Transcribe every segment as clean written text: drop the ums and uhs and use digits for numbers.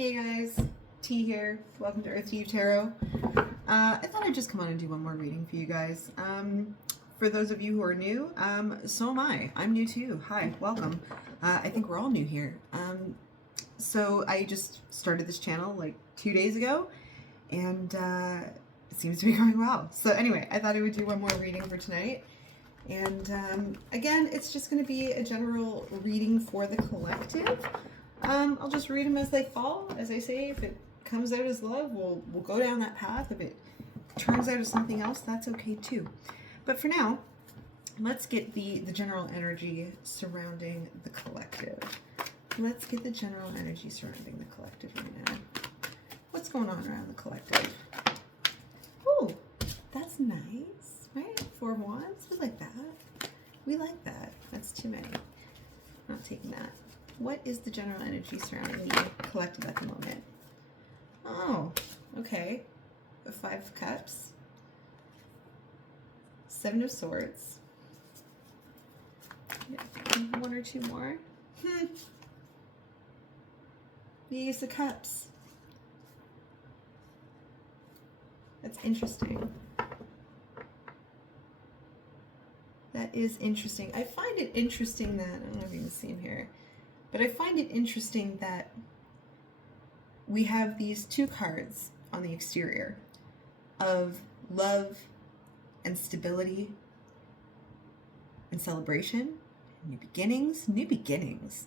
Hey guys, T here. Welcome to Earth to You Tarot. I thought I'd just come on and do one more reading for you guys. For those of you who are new, so am I. I'm new too. Hi, welcome. I think we're all new here. So I just started this channel like 2 days ago, and it seems to be going well. So anyway, I thought I would do one more reading for tonight. And again, it's just going to be a general reading for the collective. I'll just read them as they fall. As I say, if it comes out as love, we'll go down that path. If it turns out as something else, that's okay too. But for now, let's get the general energy surrounding the collective. Let's get the general energy surrounding the collective right now. What's going on around the collective? Oh, that's nice, right? 4 of Wands. We like that. We like that. That's too many. Not taking that. What is the general energy surrounding the collective at the moment? Oh, okay. The 5 of Cups. 7 of Swords. Yeah, 1 or 2 more. The Ace of Cups. That's interesting. That is interesting. I find it interesting that, I don't know if you can see him here, but I find it interesting that we have these 2 cards on the exterior of love and stability and celebration, new beginnings, new beginnings.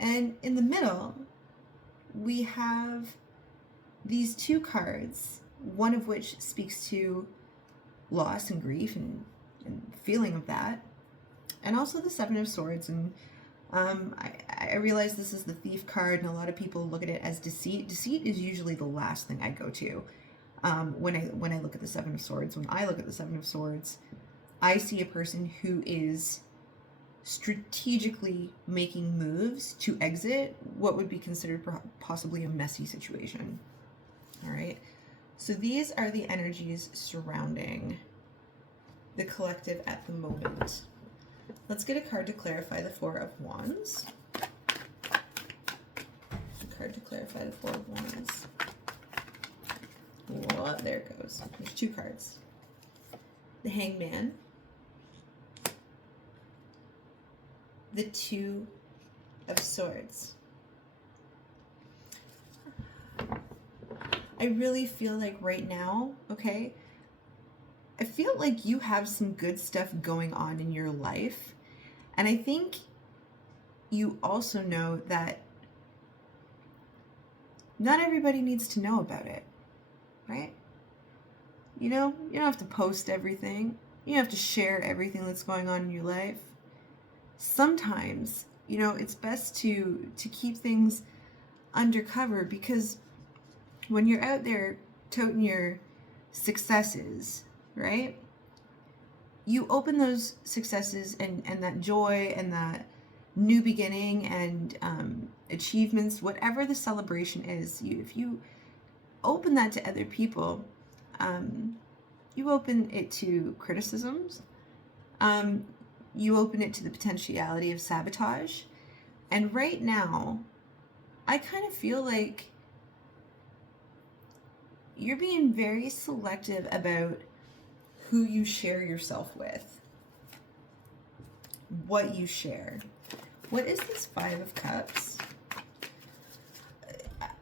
And in the middle, we have these 2 cards, one of which speaks to loss and grief and feeling of that, and also the 7 of Swords. And I realize this is the Thief card, and a lot of people look at it as deceit. Deceit is usually the last thing I go to when I look at the 7 of Swords. When I look at the 7 of Swords, I see a person who is strategically making moves to exit what would be considered possibly a messy situation. All right, so these are the energies surrounding the collective at the moment. Let's get a card to clarify the 4 of Wands. A card to clarify the 4 of Wands. Well, there it goes. There's 2 cards. The Hangman. The 2 of Swords. I really feel like right now, okay, I feel like you have some good stuff going on in your life. And I think you also know that not everybody needs to know about it, right? You know, you don't have to post everything. You don't have to share everything that's going on in your life. Sometimes, you know, it's best to keep things undercover, because when you're out there toting your successes, right? You open those successes and that joy and that new beginning and achievements, whatever the celebration is, if you open that to other people, you open it to criticisms, you open it to the potentiality of sabotage. And right now, I kind of feel like you're being very selective about who you share yourself with, what you share. What is this 5 of Cups?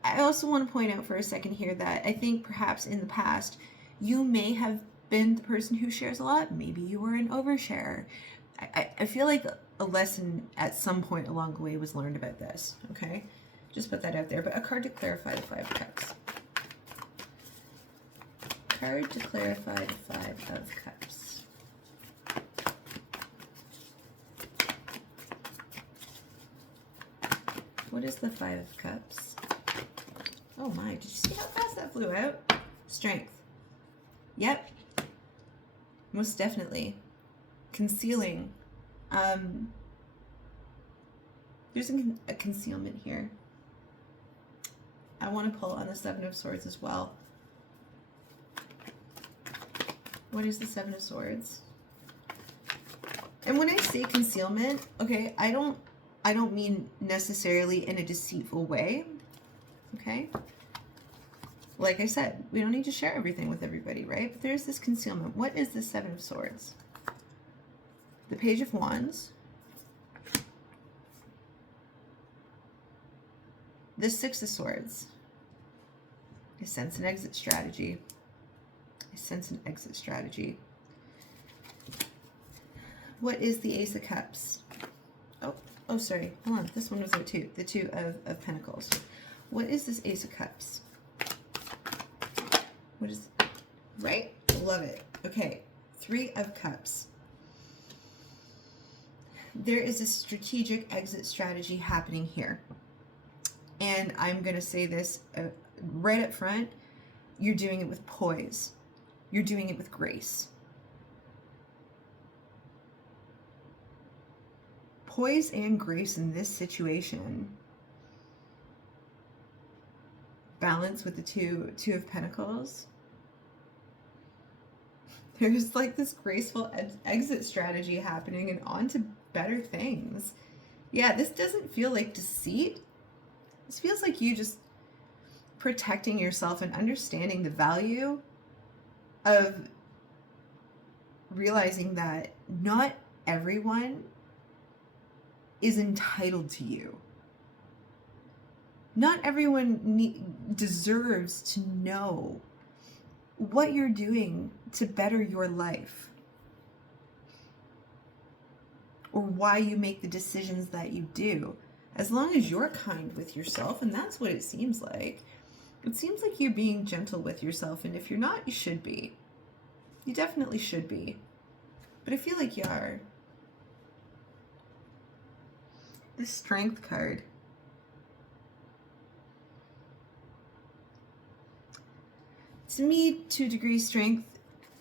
I also want to point out for a second here that I think perhaps in the past, you may have been the person who shares a lot. Maybe you were an oversharer. I feel like a lesson at some point along the way was learned about this, okay? Just put that out there. But a card to clarify the 5 of Cups. Card to clarify the 5 of Cups. What is the 5 of Cups? Oh my, did you see how fast that flew out? Strength. Yep. Most definitely. Concealing. There's a concealment here. I want to pull on the 7 of Swords as well. What is the 7 of Swords? And when I say concealment, okay, I don't mean necessarily in a deceitful way. okay? Like I said, we don't need to share everything with everybody, right? But there's this concealment. What is the Seven of Swords? The Page of Wands. The Six of Swords. I sense an exit strategy. I sense an exit strategy. What is the Ace of Cups? Oh, sorry. Hold on. This one was there too. The Two of Pentacles. What is this Ace of Cups? What is, right? Love it. Okay. Three of Cups. There is a strategic exit strategy happening here. And I'm going to say this right up front. You're doing it with poise. You're doing it with grace. Poise and grace in this situation. Balance with the two of Pentacles. There's like this graceful exit strategy happening and on to better things. Yeah, this doesn't feel like deceit. This feels like you just protecting yourself and understanding the value of realizing that not everyone is entitled to you. Not everyone deserves to know what you're doing to better your life, or why you make the decisions that you do. As long as you're kind with yourself, and that's what it seems like. It seems like you're being gentle with yourself, and if you're not, you should be. You definitely should be. But I feel like you are. The Strength card. To me, 2 degrees strength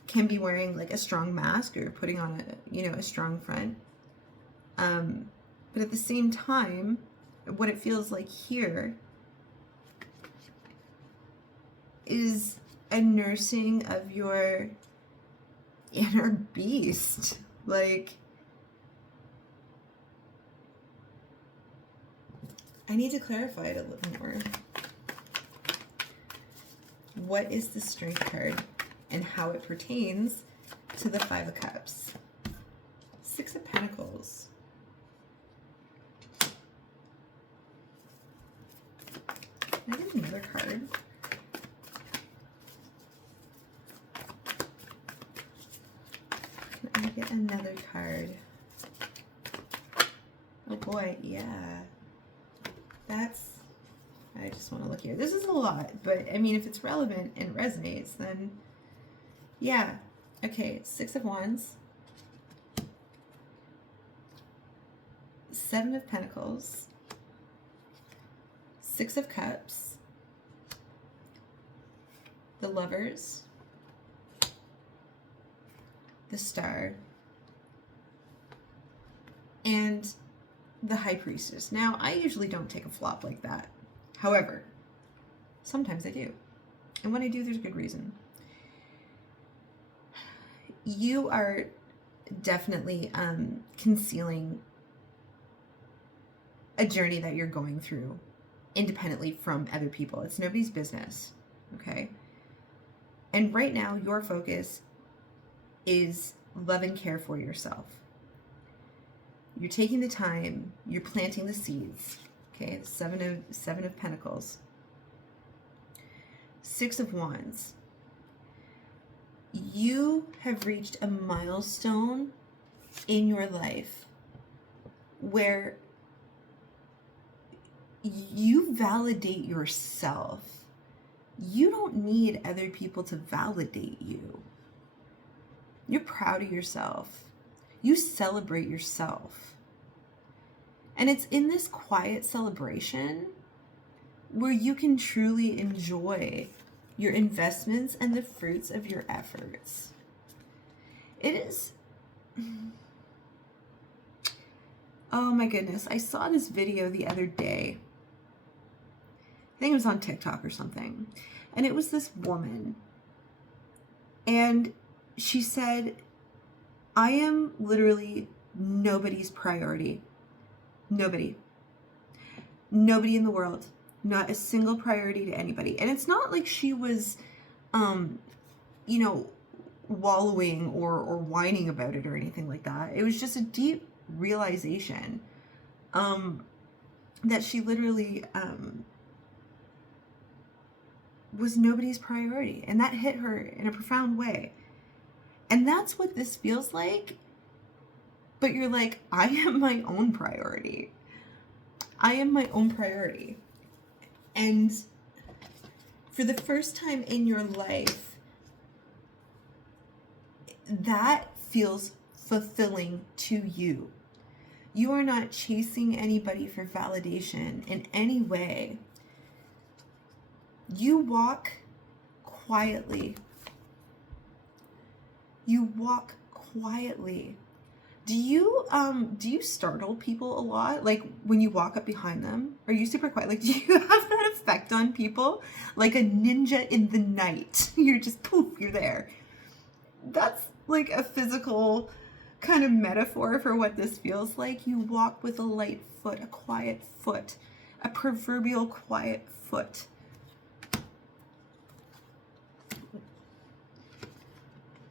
can be wearing like a strong mask or putting on a strong front. But at the same time, what it feels like here is a nursing of your inner beast. Like, I need to clarify it a little more. What is the Strength card and how it pertains to the Five of Cups? Six of Pentacles. Can I get another card? Can I get another card? Oh boy, yeah. I just want to look here. This is a lot, but I mean, if it's relevant and resonates, then yeah. Okay, Six of Wands. Seven of Pentacles. Six of Cups. The Lovers. The Star. And the High Priestess. Now, I usually don't take a flop like that. However, sometimes I do. And when I do, there's a good reason. You are definitely concealing a journey that you're going through independently from other people. It's nobody's business, okay? And right now, your focus is love and care for yourself. You're taking the time, you're planting the seeds. Okay, Seven of Pentacles. Six of Wands. You have reached a milestone in your life where you validate yourself. You don't need other people to validate you. You're proud of yourself. You celebrate yourself. And it's in this quiet celebration where you can truly enjoy your investments and the fruits of your efforts. It is... Oh my goodness. I saw this video the other day. I think it was on TikTok or something. And it was this woman. And she said, I am literally nobody's priority. Nobody. Nobody in the world. not a single priority to anybody. And it's not like she was, you know, wallowing or whining about it or anything like that. It was just a deep realization that she literally was nobody's priority. And that hit her in a profound way. And that's what this feels like. But you're like, I am my own priority. I am my own priority. And for the first time in your life, that feels fulfilling to you. You are not chasing anybody for validation in any way. You walk quietly. You walk quietly. Do you startle people a lot? Like when you walk up behind them? Are you super quiet? Like, do you have that effect on people? Like a ninja in the night. You're just poof, you're there. That's like a physical kind of metaphor for what this feels like. You walk with a light foot, a quiet foot, a proverbial quiet foot.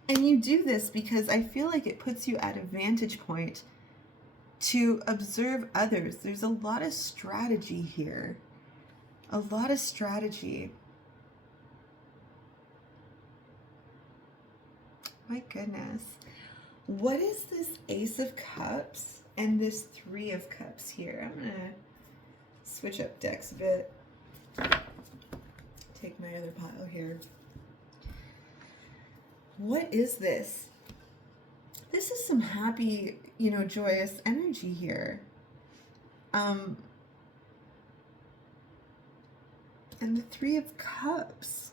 And you do this because I feel like it puts you at a vantage point to observe others. There's a lot of strategy here. A lot of strategy. My goodness. What is this Ace of Cups and this Three of Cups here? I'm going to switch up decks a bit. Take my other pile here. What is this? This is some happy, joyous energy here. And the Three of Cups.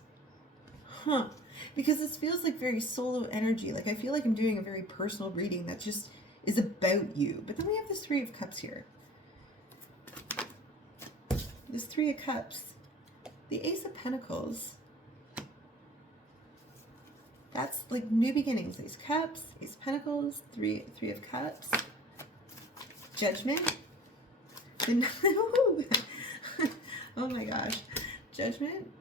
Huh. Because this feels like very solo energy. Like I feel like I'm doing a very personal reading that just is about you. But then we have this Three of Cups here. This Three of Cups. The Ace of Pentacles. That's like new beginnings. Ace of Cups, Ace of Pentacles, Three of Cups. Judgment. Oh my gosh. Judgment.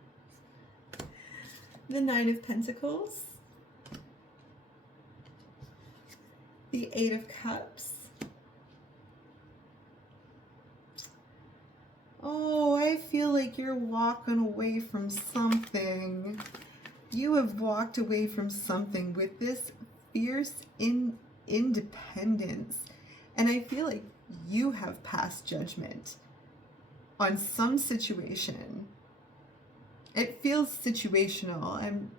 The Nine of Pentacles. The Eight of Cups. Oh, I feel like you're walking away from something. You have walked away from something with this fierce independence. And I feel like you have passed judgment on some situation. It feels situational. I'm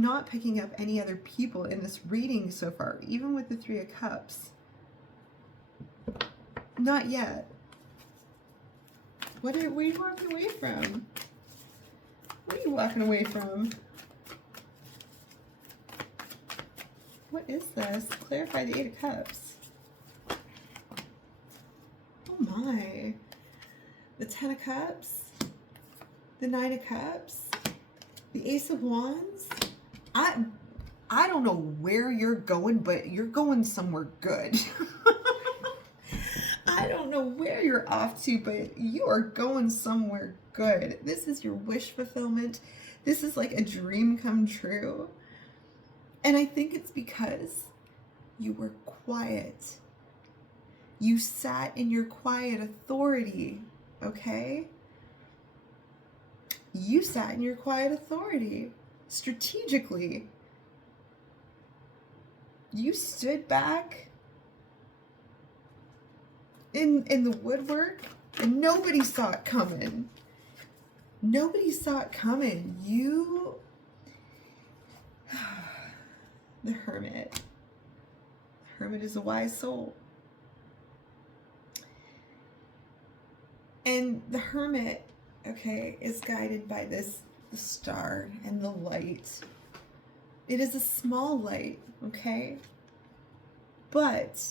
not picking up any other people in this reading so far, even with the Three of Cups. Not yet. What are you walking away from? What are you walking away from? What is this? Clarify the Eight of Cups. Oh my. The Ten of Cups. The Nine of Cups. The Ace of Wands. I don't know where you're going, but you're going somewhere good. I don't know where you're off to, but you are going somewhere good. This is your wish fulfillment. This is like a dream come true. And I think it's because you were quiet. You sat in your quiet authority, okay? You sat in your quiet authority strategically. You stood back in the woodwork and nobody saw it coming. Nobody saw it coming. You... The Hermit. The Hermit is a wise soul. And the Hermit, okay, is guided by the star and the light. It is a small light, okay? But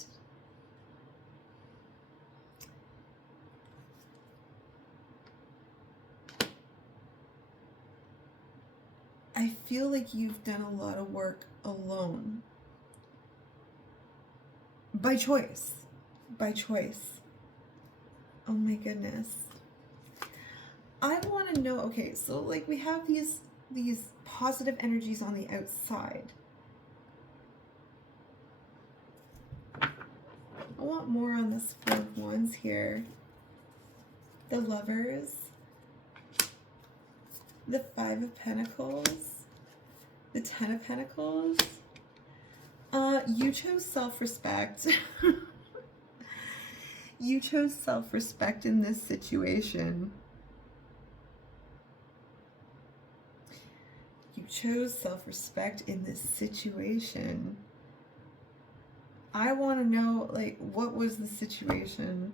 I feel like you've done a lot of work alone. By choice. By choice. Oh my goodness. to know, okay, so like we have these positive energies on the outside. I want more on this Four of Wands here. The Lovers, the Five of Pentacles, the Ten of Pentacles. You chose self-respect. You chose self-respect in this situation. You chose self-respect in this situation. I want to know, like, what was the situation?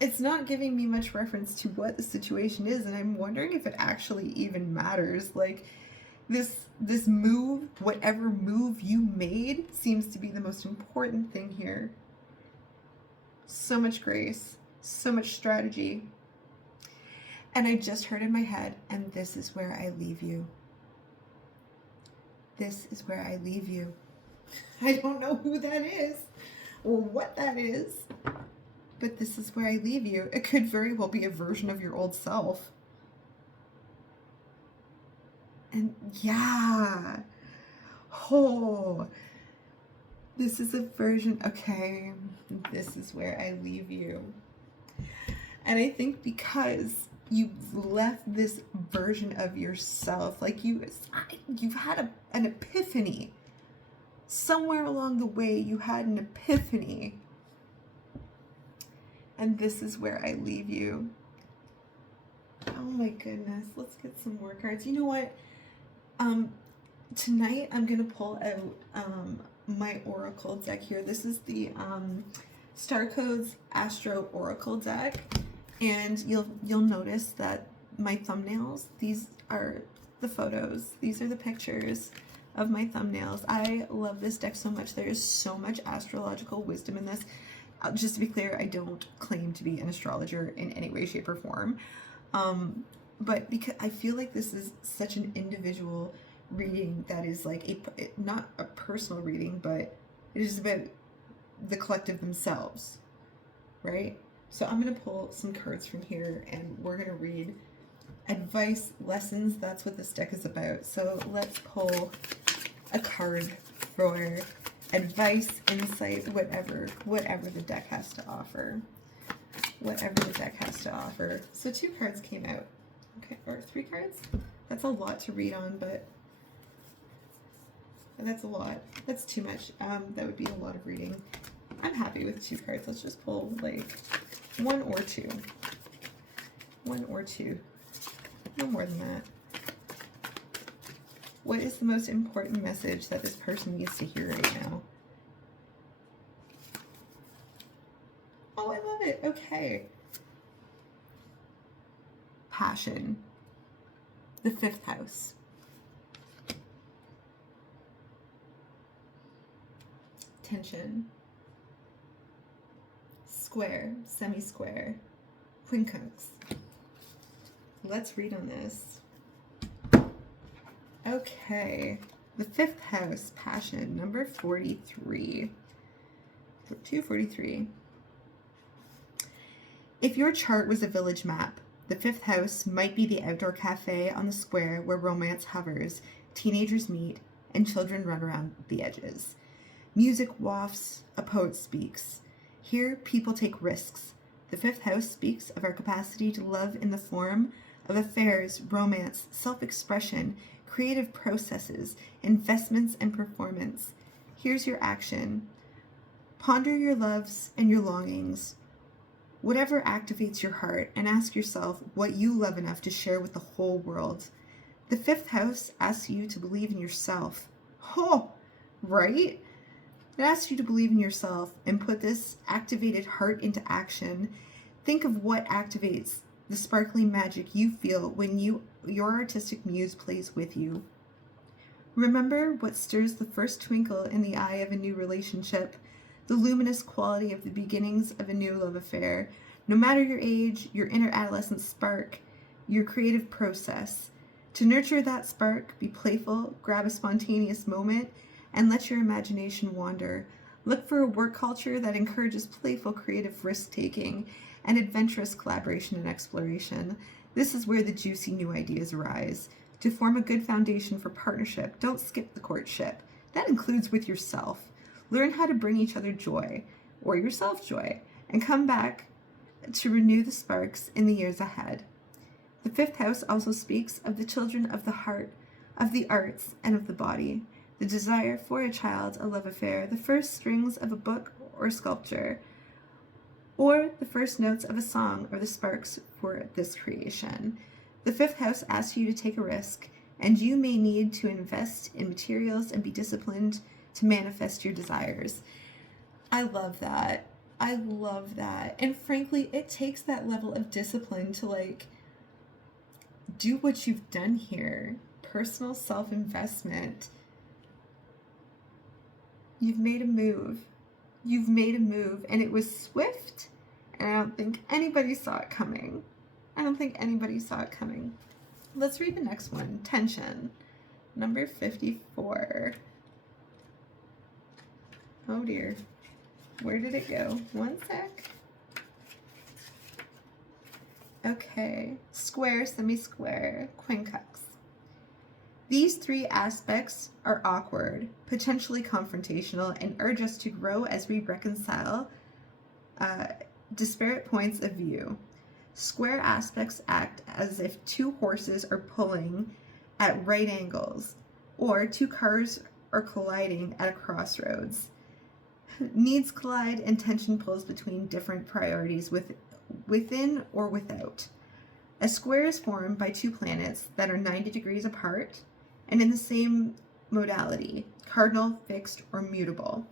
It's not giving me much reference to what the situation is, and I'm wondering if it actually even matters. Like, this move, whatever move you made, seems to be the most important thing here. So much grace, so much strategy. And I just heard in my head, and this is where I leave you. This is where I leave you. I don't know who that is or what that is, but this is where I leave you. It could very well be a version of your old self. And yeah, oh, this is a version, okay, this is where I leave you. And I think because you've left this version of yourself, like you've had an epiphany. Somewhere along the way, you had an epiphany. And this is where I leave you. Oh my goodness, let's get some more cards. You know what? Tonight I'm gonna pull out my Oracle deck here. This is the Star Codes Astro Oracle deck, and you'll notice that my thumbnails, these are the photos, these are the pictures of my thumbnails. I love this deck so much. There is so much astrological wisdom in this. Just to be clear, I don't claim to be an astrologer in any way, shape, or form. But because I feel like this is such an individual reading that is like not a personal reading, but it is about the collective themselves, right? So I'm going to pull some cards from here and we're going to read advice, lessons. That's what this deck is about. So let's pull a card for advice, insight, whatever the deck has to offer. Whatever the deck has to offer. So 2 cards came out. Okay, or 3 cards? That's a lot to read on, but that's a lot. That's too much. That would be a lot of reading. I'm happy with 2 cards. Let's just pull like 1 or 2. 1 or 2. No more than that. What is the most important message that this person needs to hear right now? Oh, I love it. Okay. Passion. The 5th house. Tension. Square. Semi-square. Quincunx. Let's read on this. Okay. The 5th house. Passion. Number 43. 243. If your chart was a village map, the 5th house might be the outdoor cafe on the square where romance hovers, teenagers meet, and children run around the edges. Music wafts, a poet speaks. Here, people take risks. The 5th house speaks of our capacity to love in the form of affairs, romance, self-expression, creative processes, investments, and performance. Here's your action. Ponder your loves and your longings. Whatever activates your heart, and ask yourself what you love enough to share with the whole world. The 5th house asks you to believe in yourself. Oh, right? It asks you to believe in yourself and put this activated heart into action. Think of what activates the sparkling magic you feel when your artistic muse plays with you. Remember what stirs the first twinkle in the eye of a new relationship, the luminous quality of the beginnings of a new love affair. No matter your age, your inner adolescent spark, your creative process. To nurture that spark, be playful, grab a spontaneous moment, and let your imagination wander. Look for a work culture that encourages playful, creative risk-taking and adventurous collaboration and exploration. This is where the juicy new ideas arise. To form a good foundation for partnership, don't skip the courtship. That includes with yourself. Learn how to bring each other joy, or yourself joy, and come back to renew the sparks in the years ahead. The fifth house also speaks of the children of the heart, of the arts, and of the body. The desire for a child, a love affair, the first strings of a book or sculpture, or the first notes of a song are the sparks for this creation. The fifth house asks you to take a risk, and you may need to invest in materials and be disciplined to manifest your desires. I love that. I love that. And frankly, it takes that level of discipline to do what you've done here. Personal self-investment. You've made a move. You've made a move, and it was swift, and I don't think anybody saw it coming. Let's read the next one. Tension. Number 54. Oh dear. Where did it go? One sec. Okay. Square, semi-square, quincunx. These three aspects are awkward, potentially confrontational, and urge us to grow as we reconcile disparate points of view. Square aspects act as if two horses are pulling at right angles, or two cars are colliding at a crossroads. Needs collide and tension pulls between different priorities within or without. A square is formed by two planets that are 90 degrees apart and in the same modality, cardinal, fixed, or mutable,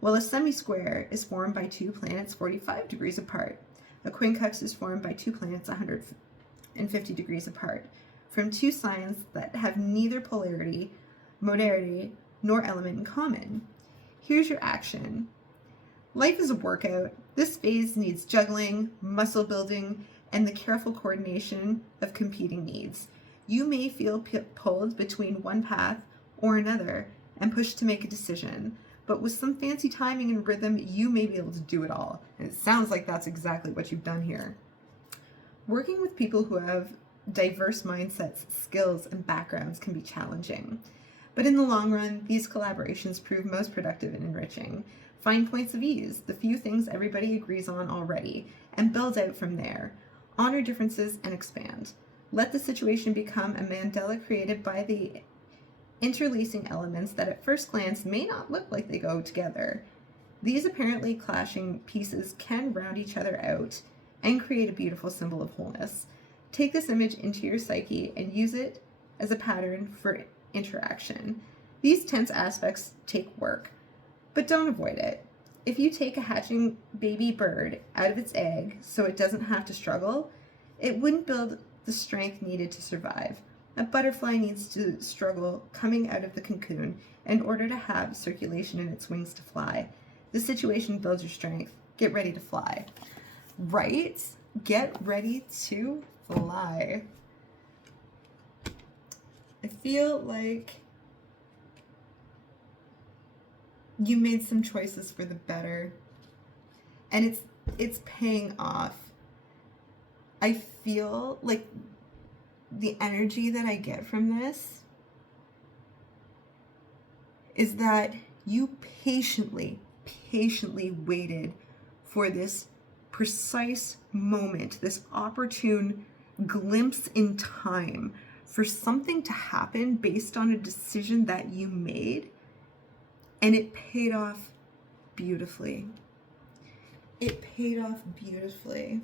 while a semi-square is formed by two planets 45 degrees apart. A quincunx is formed by two planets 150 degrees apart, from two signs that have neither polarity, modality, nor element in common. Here's your action. Life is a workout. This phase needs juggling, muscle building, and the careful coordination of competing needs. You may feel pulled between one path or another and pushed to make a decision, but with some fancy timing and rhythm, you may be able to do it all. And it sounds like that's exactly what you've done here. Working with people who have diverse mindsets, skills, and backgrounds can be challenging. But in the long run, these collaborations prove most productive and enriching. Find points of ease, the few things everybody agrees on already, and build out from there. Honor differences and expand. Let the situation become a mandala created by the interlacing elements that at first glance may not look like they go together. These apparently clashing pieces can round each other out and create a beautiful symbol of wholeness. Take this image into your psyche and use it as a pattern for interaction. These tense aspects take work, but don't avoid it. If you take a hatching baby bird out of its egg so it doesn't have to struggle, it wouldn't build the strength needed to survive. A butterfly needs to struggle coming out of the cocoon in order to have circulation in its wings to fly. The situation builds your strength. Get ready to fly. Right? Get ready to fly. I feel like you made some choices for the better, and it's paying off. I feel like the energy that I get from this is that you patiently waited for this precise moment, this opportune glimpse in time for something to happen based on a decision that you made, and it paid off beautifully. It paid off beautifully.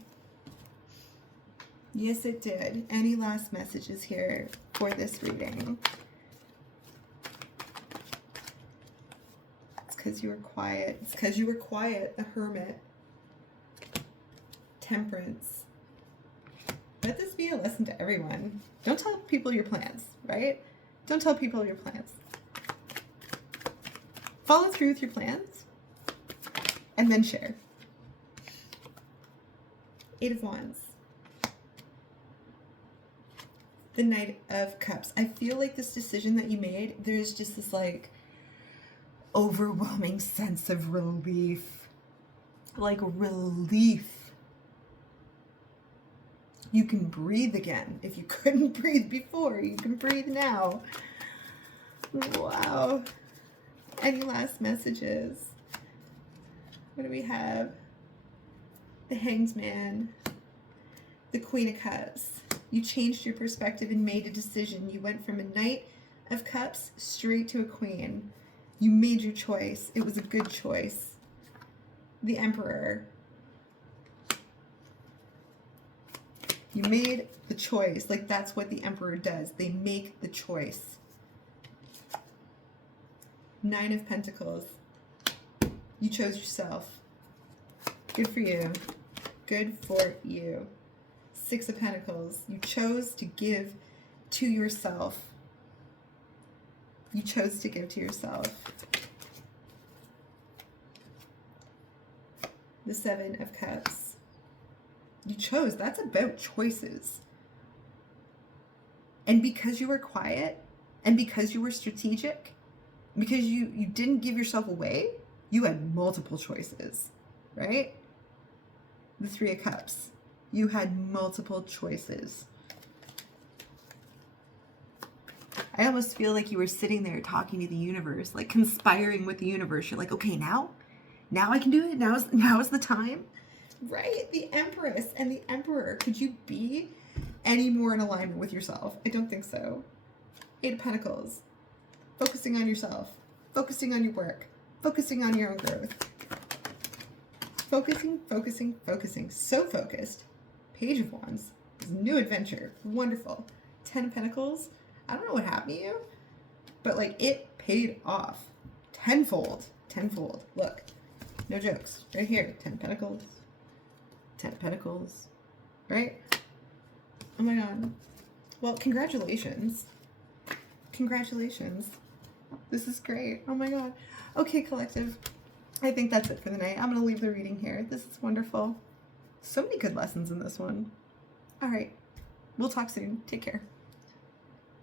Yes, it did. Any last messages here for this reading? It's because you were quiet. It's because you were quiet. The Hermit. Temperance. Let this be a lesson to everyone. Don't tell people your plans, right? Don't tell people your plans. Follow through with your plans and then share. 8 of Wands. The Knight of Cups. I feel like this decision that you made, there's just this like overwhelming sense of relief. Like relief. You can breathe again. If you couldn't breathe before, you can breathe now. Wow. Any last messages? What do we have? The Hanged Man. The Queen of Cups. You changed your perspective and made a decision. You went from a Knight of Cups straight to a Queen. You made your choice. It was a good choice. The Emperor. You made the choice. Like, that's what the Emperor does. They make the choice. Nine of Pentacles. You chose yourself. Good for you. Good for you. Six of Pentacles. You chose to give to yourself. You chose to give to yourself. The Seven of Cups. You chose. That's about choices. And because you were quiet, and because you were strategic, because you didn't give yourself away, you had multiple choices, right? The Three of Cups. You had multiple choices. I almost feel like you were sitting there talking to the universe, like conspiring with the universe. You're like, okay, now I can do it. Now is the time. Right? The Empress and the Emperor. Could you be any more in alignment with yourself? I don't think so. Eight of Pentacles. Focusing on yourself. Focusing on your work. Focusing on your own growth. Focusing, focusing, focusing. So focused. Page of Wands. New adventure. Wonderful. Ten of Pentacles. I don't know what happened to you, but like it paid off. Tenfold. Tenfold. Look. No jokes. Right here. 10 Pentacles. 10 Pentacles. Right? Oh my god. Well, congratulations. Congratulations. This is great. Oh my god. Okay, collective. I think that's it for the night. I'm going to leave the reading here. This is wonderful. So many good lessons in this one. All right. We'll talk soon. Take care.